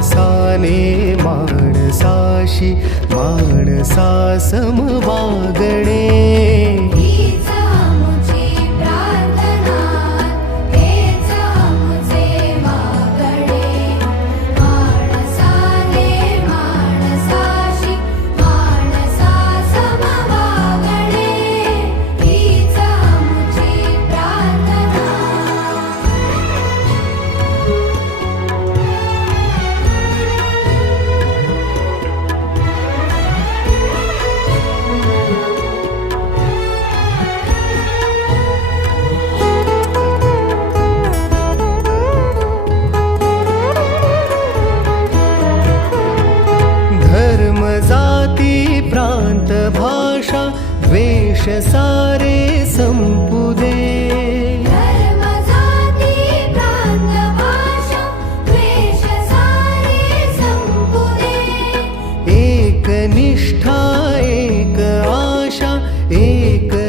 माणसाने माणसाशी माणसा सम वागणे. जाती प्रांत भाषा द्वेष सारे संपू दे. धर्म जाती प्रांत भाषा द्वेष सारे संपू दे. एक निष्ठा एक आशा एक